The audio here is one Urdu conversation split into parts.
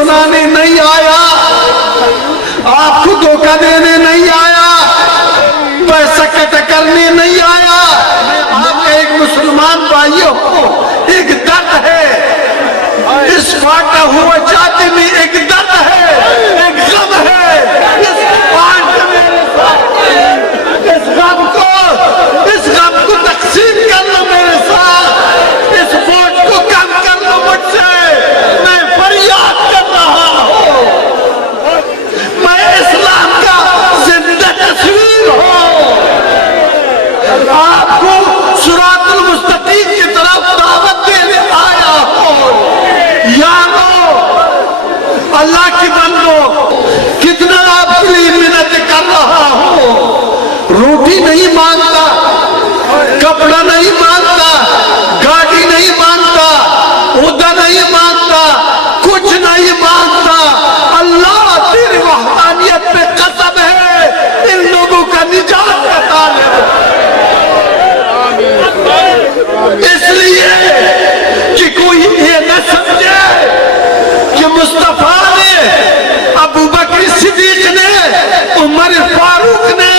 سنانے نہیں آیا، آپ کو دھوکہ دینے نہیں آیا، پیسہ کٹ کرنے نہیں آیا۔ آپ کے ایک مسلمان بھائیوں کو ایک درد ہے، اس فاٹا ہوا چاہتے میں ایک درد ہے، ایک غم ہے، اس پانچ میرے ساتھ، اس غم کو تقسیم کر لو میرے ساتھ، اس بوجھ کو کم کر لو مجھ سے۔ میں فریاد کر رہا ہوں، میں اسلام کا زندہ تصویر ہوں، آپ کو صراط المستقیم کی طرف دعوت دینے آیا ہوں۔ یارو، اللہ کی بندو، کتنا آپ کے لیے محنت کر رہا ہوں، روٹی نہیں مانگتا، کپڑا نہیں مانگتا، گاڑی نہیں مانگتا، عہدہ نہیں مانگتا، کچھ نہیں مانگتا۔ اللہ تیری وحدانیت پہ قسم ہے، ان لوگوں کا نجات کا طالب ہے۔ اس لیے کہ کوئی یہ نہ سمجھے کہ مصطفیٰ نے، ابو بکر صدیق نے، عمر فاروق نے،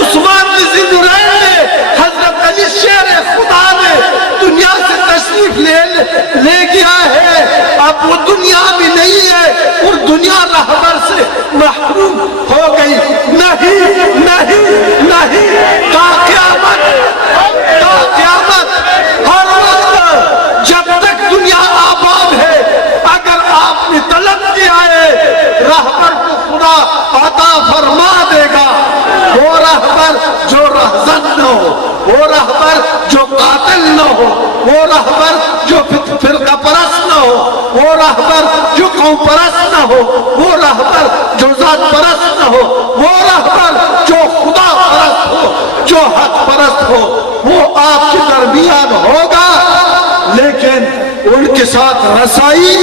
عثمان ذی النورین نے، حضرت علی شیر خدا نے دنیا سے تشریف لے گیا ہے، اب وہ دنیا میں نہیں ہے اور دنیا رہبر سے محروم ہو گئی۔ نہیں نہیں نہیں، تا قیامت، تا قیامت، ہر وقت جب تک دنیا آباد ہے، اگر آپ نے طلب کیا ہے، رہبر کو خدا عطا فرما دے گا۔ وہ رہبر جو رہزن نہ ہو، وہ رہبر جو قاتل نہ ہو، وہ رہبر جو فرقہ پرست نہ ہو، وہ رہبر جو قوم پرست نہ ہو، وہ رہبر جو ذات پرست نہ ہو، وہ رہبر جو خدا پرست ہو، جو حق پرست ہو، وہ آپ کے درمیان ہوگا۔ لیکن ان کے ساتھ رسائی،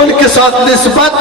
ان کے ساتھ نسبت